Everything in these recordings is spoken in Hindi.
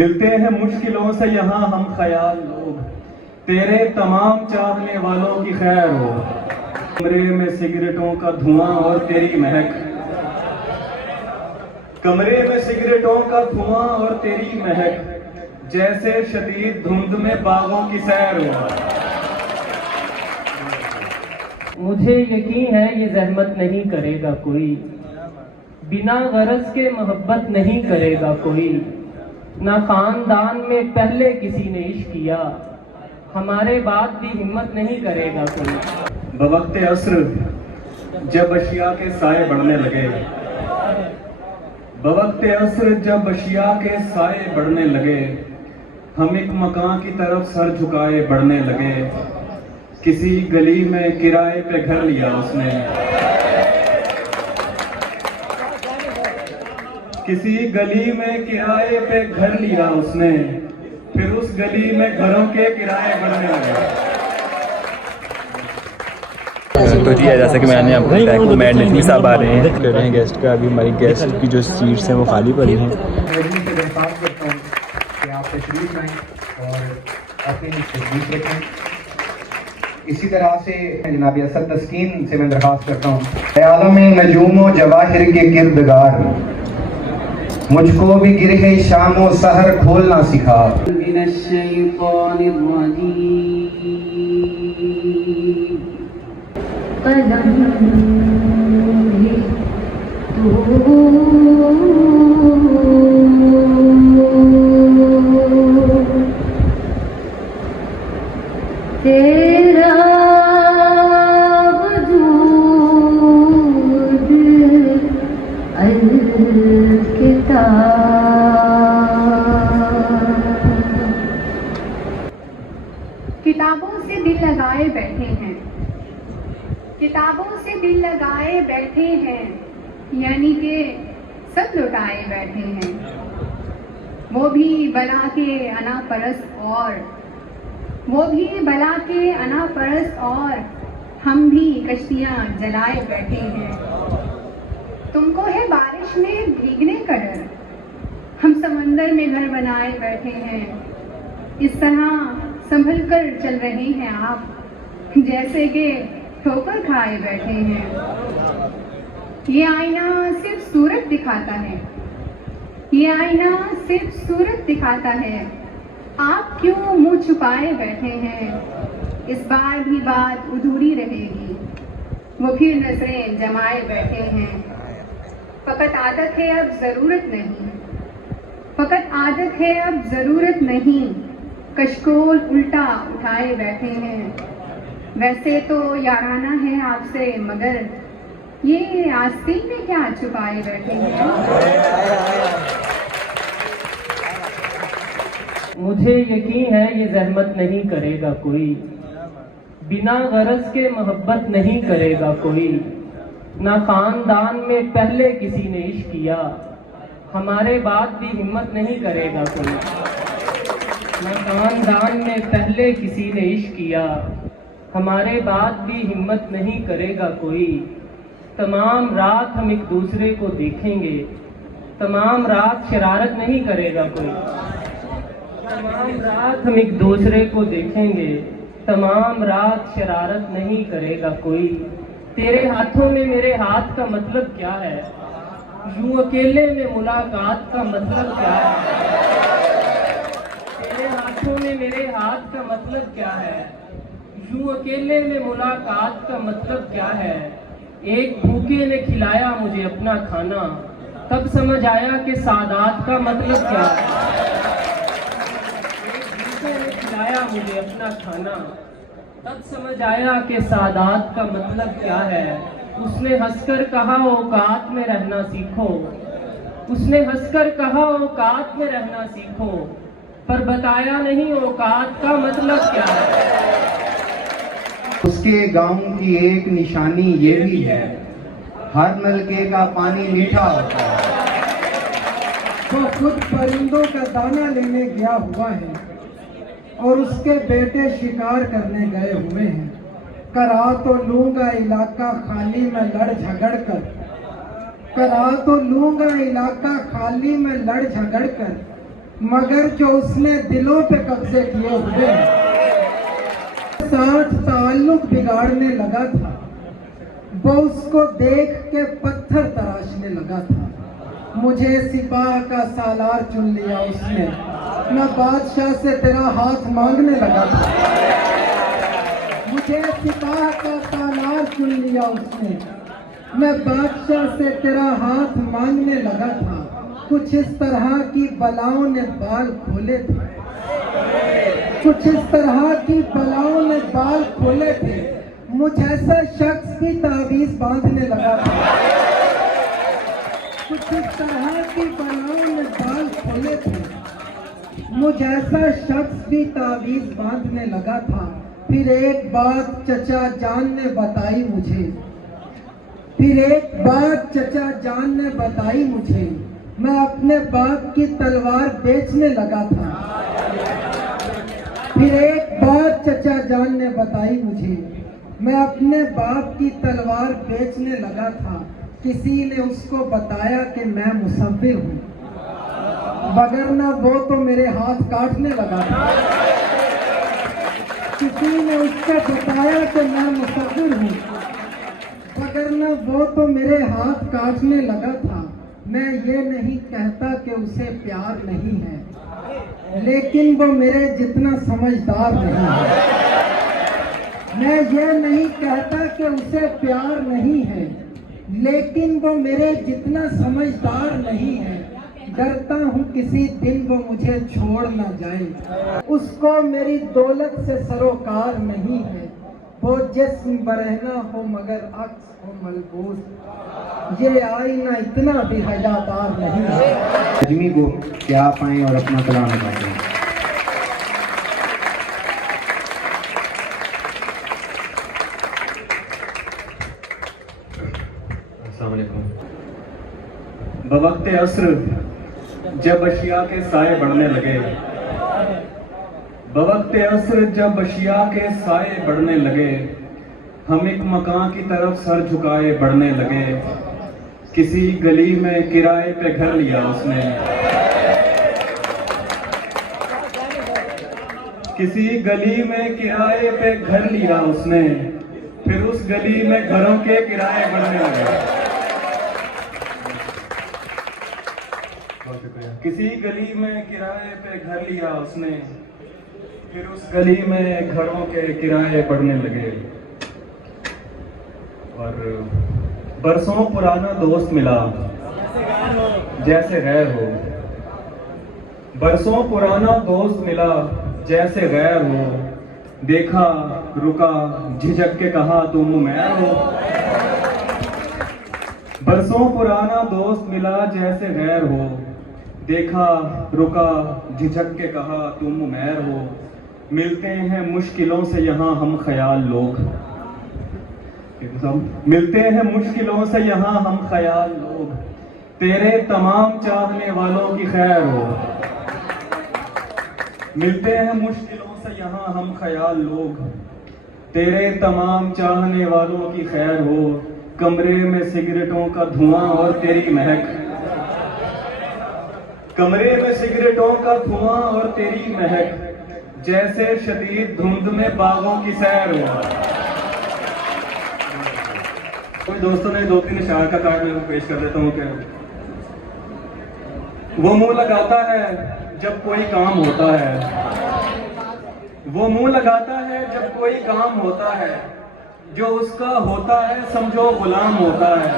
मिलते हैं मुश्किलों से यहाँ हम ख्याल लोग, तेरे तमाम चाहने वालों की खैर हो। कमरे में सिगरेटों का धुआं और तेरी महक, कमरे में सिगरेटों का धुआं और तेरी महक, जैसे शदीद धुंध में बागों की सैर हो। मुझे यकीन है ये जहमत नहीं करेगा कोई, बिना गरज के मोहब्बत नहीं करेगा कोई। ना खानदान में पहले किसी ने इश्क किया, हमारे बाद भी हिम्मत नहीं करेगा कोई। बवक्ते अस्र जब अशिया के साए बढ़ने लगे, बवक्ते अस्र जब अशिया के साए बढ़ने लगे, हम एक मकान की तरफ सर झुकाए बढ़ने लगे। किसी गली में किराए पे घर लिया उसने, किसी गली में किराए पे घर लिया उसने, फिर उस गली में घरों के किराए बढ़ने लगे। तो जी जैसा कि मैंने आपको बताया कि मैड नजमी साहब आ रहे हैं, कर रहे हैं गेस्ट का। अभी हमारी गेस्ट की जो सीट्स हैं वो खाली पड़ी हैं। नजमी से दरख्वास्त करता हूँ कि आप तशरीफ लाएं और अपनी तशरीफ रखें। इसी तरह से जनाब असद तस्कीन से मैं दरख्वास्त करता हूँ। आलम नजूमो जवाहिर के गिरदगार, मुझको भी गिरहे शामो सहर खोलना सिखा। तेरा वजूद अल-किताब। किताबों से दिल लगाए बैठे हैं, किताबों से दिल लगाए बैठे हैं, यानी कि सब लुटाए बैठे हैं। वो भी बला के अना परस्त और वो भी बला के अना परस्त और हम भी कश्तियां जलाए बैठे हैं। तुमको है बारिश में भीगने का डर, हम समंदर में घर बनाए बैठे हैं। इस तरह संभल कर चल रहे हैं आप, जैसे कि ठोकर खाए बैठे हैं। ये आईना सिर्फ सूरत दिखाता है, ये आईना सिर्फ सूरत दिखाता है। आप क्यों मुंह छुपाए बैठे हैं? इस बार भी बात अधूरी रहेगी, वो फिर नजरें जमाए बैठे हैं। फकत आदत है अब जरूरत नहीं, फकत आदत है अब जरूरत नहीं, कशकोल उल्टा उठाए बैठे हैं। वैसे तो याराना है आपसे, मगर ये आस्तीन में क्या छुपाए बैठे हैं? मुझे यकीन है ये जहमत नहीं करेगा कोई, बिना गरज के मोहब्बत नहीं करेगा कोई। ना खानदान में पहले किसी ने इश्क किया, हमारे बाद भी हिम्मत नहीं करेगा कोई। ना खानदान में पहले किसी ने इश्क किया, हमारे बाद भी हिम्मत नहीं करेगा कोई। तमाम रात हम एक दूसरे को देखेंगे, तमाम रात शरारत नहीं करेगा कोई। तमाम रात हम एक दूसरे को देखेंगे, तमाम रात शरारत नहीं करेगा कोई। तेरे हाथों में मेरे हाथ का मतलब क्या है? यूं अकेले में मुलाकात का मतलब क्या है? तेरे हाथों में मेरे हाथ का मतलब क्या है? यूं अकेले में मुलाकात का मतलब क्या है? एक भूखे ने खिलाया मुझे अपना खाना, तब समझ आया कि सादात का मतलब क्या है। खिलाया मुझे अपना खाना, तब समझ आया कि सादात का मतलब क्या है। उसने हंसकर कहा औकात में रहना सीखो, उसने हंसकर कहा औकात में रहना सीखो, पर बताया नहीं औकात का मतलब क्या है। उसके गांव की एक निशानी ये भी है, हर नलके का पानी मीठा होता है। वो खुद परिंदों का दाना लेने गया हुआ है और उसके बेटे शिकार करने गए हुए हैं। करा तो लूंगा इलाका खाली में लड़ झगड़ कर, करा तो लूंगा इलाका खाली में लड़ झगड़ कर, मगर जो उसने दिलों पे कब्जे किए हुए हैं, साथ ताल्लुक बिगाड़ने लगा था, वो उसको देख के पत्थर तराशने लगा था। मुझे सिपाह का सालार चुन लिया उसने, मैं बादशाह से तेरा हाथ मांगने लगा था। मुझे सिपाह का सालार चुन लिया उसने, मैं बादशाह से तेरा हाथ मांगने लगा था। कुछ इस तरह की बलाओं ने बाल खोले थे, कुछ इस तरह की बलाओं ने बाल खोले थे। मुझ ऐसा शख्स भी तावीज बांधने लगा था। कुछ इस तरह की बलाओं ने बाल खोले थे, मुझ ऐसा शख्स भी तावीज बांधने लगा था। फिर एक बात चचा जान ने बताई मुझे, फिर एक बात चचा जान ने बताई मुझे, मैं अपने बाप की तलवार बेचने लगा था। फिर एक बात चचा जान ने बताई मुझे, मैं अपने बाप की तलवार बेचने लगा था। किसी ने उसको बताया कि मैं मुसव्विर हूँ, वगरना वो तो मेरे हाथ काटने लगा था। किसी ने उसको बताया कि मैं मुसव्विर हूँ, वगरना वो तो मेरे हाथ काटने लगा था। मैं ये नहीं कहता कि उसे प्यार नहीं है, लेकिन वो मेरे जितना समझदार नहीं है। मैं ये नहीं कहता कि उसे प्यार नहीं है, लेकिन वो मेरे जितना समझदार नहीं है। डरता हूँ किसी दिन वो मुझे छोड़ न जाए। उसको मेरी दौलत से सरोकार नहीं है। वो जिस्म बरहना हो मगर अक्स हो मलबूस, ये आईना इतना भी हयादार नहीं है। आदमी को क्या पाएं और अपना कलाम गाते हैं। अस्सलाम वालेकुम। बवक्ते अस्र जब अशिया के साए बढ़ने लगे, बवक्ते अस्र जब अशिया के साए बढ़ने लगे, हम एक मकान की तरफ सर झुकाए बढ़ने लगे। किसी गली में किराए पे घर लिया उसने, किसी गली में किराए पे घर लिया उसने, फिर उस गली में घरों के किराए बढ़ने लगे। किसी गली में किराए पे घर लिया उसने, फिर उस गली में घरों के किराए बढ़ने लगे। और बरसों पुराना दोस्त मिला जैसे गैर हो, बरसों पुराना दोस्त मिला जैसे गैर हो। देखा रुका झिझक के कहा तुम मैर हो। बरसों पुराना दोस्त मिला जैसे गैर हो, देखा रुका झिझक के कहा तुम मैर हो। मिलते हैं मुश्किलों से यहाँ हम ख्याल लोग, मिलते हैं मुश्किलों से यहाँ हम ख्याल लोग। तेरे तमाम चाहने वालों की खैर हो। मिलते हैं मुश्किलों से यहाँ हम ख्याल लोग, तेरे तमाम चाहने वालों की खैर हो। कमरे में सिगरेटों का धुआं और तेरी महक, कमरे में सिगरेटों का धुआं और तेरी महक, जैसे शदीद धुंध में बागों की सैर हो। कोई दोस्तों ने 2-3 इशार का कार्ड मैं पेश कर देता हूँ। क्या वो मुंह लगाता है जब कोई काम होता है, वो मुंह लगाता है जब कोई काम होता है। जो उसका होता है समझो गुलाम होता है।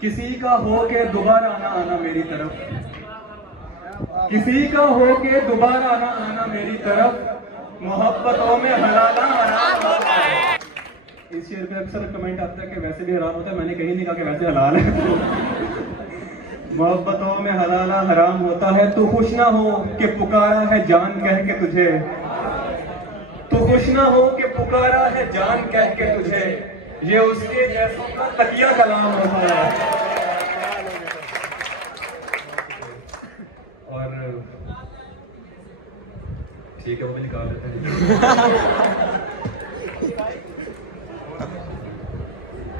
किसी का हो के दोबारा ना आना मेरी तरफ, किसी का हो के दोबारा ना आना मेरी तरफ। मोहब्बतों में हलाला हराम होता है। इस शेर पे अक्सर कमेंट आता है कि वैसे भी हराम होता है, मैंने कहीं नहीं कहा कि वैसे हलाल है। मोहब्बतों में हलाला हराम होता है। तू खुश ना हो कि पुकारा है जान कह के तुझे, तू खुश ना हो कि पुकारा है जान कह के तुझे। ये उसके जैसों का तकिया कलाम होता है। और ठीक है वो भी निकाल देते हैं।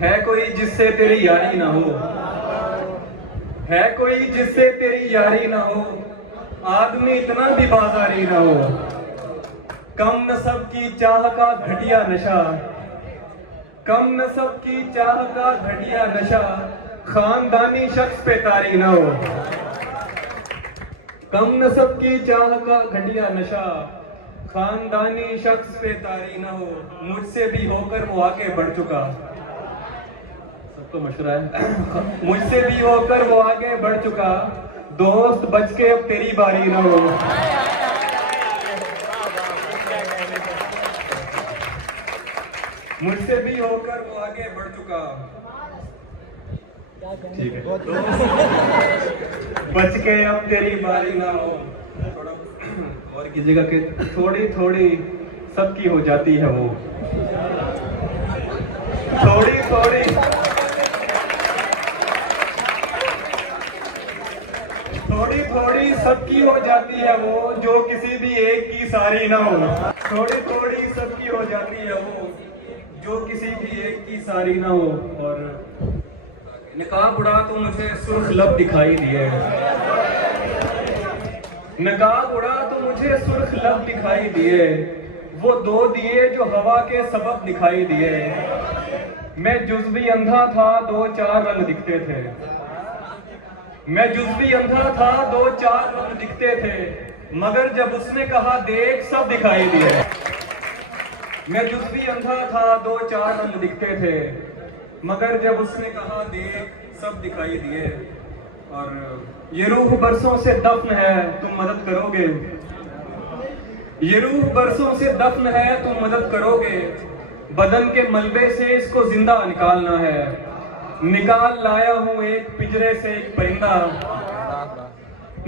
है कोई जिससे तेरी यारी ना हो, है कोई जिससे तेरी यारी ना हो। आदमी इतना भी बाजारी न हो, कम नस्ब की चाह का घटिया नशा, कम नस्ब की चाह का घटिया नशा, खानदानी शख्स पे तारी न हो, कम नस्ब की चाह का घटिया नशा, खानदानी शख्स पे तारी न हो, मुझसे भी होकर वो आगे बढ़ चुका, सबको मशवरा है, मुझसे भी होकर वो आगे बढ़ चुका, दोस्त बच के अब तेरी बारी न हो। मुझसे भी होकर वो आगे बढ़ चुका, ठीक है, बच के अब तेरी बारी ना हो। थोड़ा और कीजिएगा कि थोड़ी थोड़ी सबकी हो जाती है वो, थोड़ी थोड़ी थोड़ी थोड़ी सबकी हो जाती है वो, जो किसी भी एक की सारी ना हो, थोड़ी थोड़ी सबकी हो जाती है वो, जो किसी भी एक की सारी ना हो। और नकाब उड़ा तो मुझे सुर्ख लब दिखाई दिए, नकाब उड़ा तो मुझे सुर्ख लब दिखाई दिए, वो दो दिए जो हवा के सबब दिखाई दिए, मैं जुज़वी अंधा था दो चार रंग दिखते थे, मैं जुज़वी अंधा था दो चार रंग दिखते थे, मगर जब उसने कहा देख सब दिखाई दिए, मैं जुज़वी अंधा था दो चार रंग दिखते थे, मगर जब उसने कहा देख सब दिखाई दिए। और ये रूह बरसों से दफन है तुम मदद करोगे, ये रूह बरसों से दफन है तुम मदद करोगे, बदन के मलबे से इसको जिंदा निकालना है, निकाल लाया हूँ एक पिंजरे से एक परिंदा,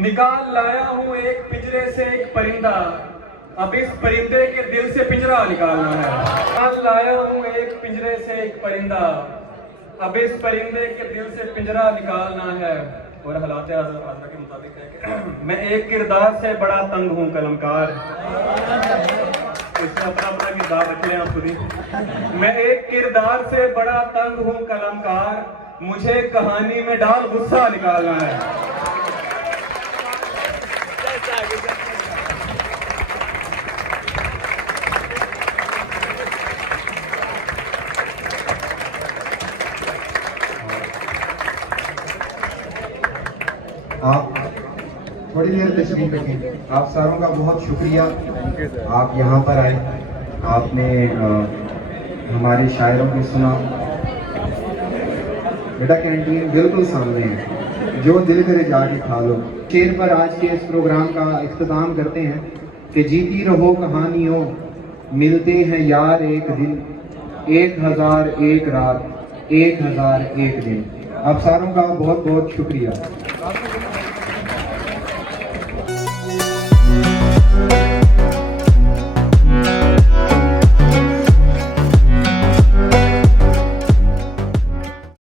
निकाल लाया हूँ एक पिंजरे से एक परिंदा, अब इस परिंदे के दिल से पिंजरा निकालना है, निकाल लाया हूँ एक पिंजरे से एक परिंदा, अब इस परिंदे के दिल से पिंजरा निकालना है। और हालात आज़रा के मुताबिक है कि मैं एक किरदार से बड़ा तंग हूँ कलमकार, इसमें अपना अपना किरदार रख लें आप खुद ही। मैं एक किरदार से बड़ा तंग हूँ कलमकार, मुझे कहानी में डाल गुस्सा निकालना है। आप थोड़ी देर तशरीफ रखें। आप सारों का बहुत शुक्रिया, आप यहाँ पर आए, आपने हमारे शायरों को सुना। बेटा कैंटीन बिल्कुल सामने है, जो दिल करे जाके खा लो। शेर पर आज के इस प्रोग्राम का इख्तिताम करते हैं कि जीती रहो कहानियों, मिलते हैं यार एक दिन, 1001 रात, 1001 दिन। आप सारों का बहुत बहुत शुक्रिया।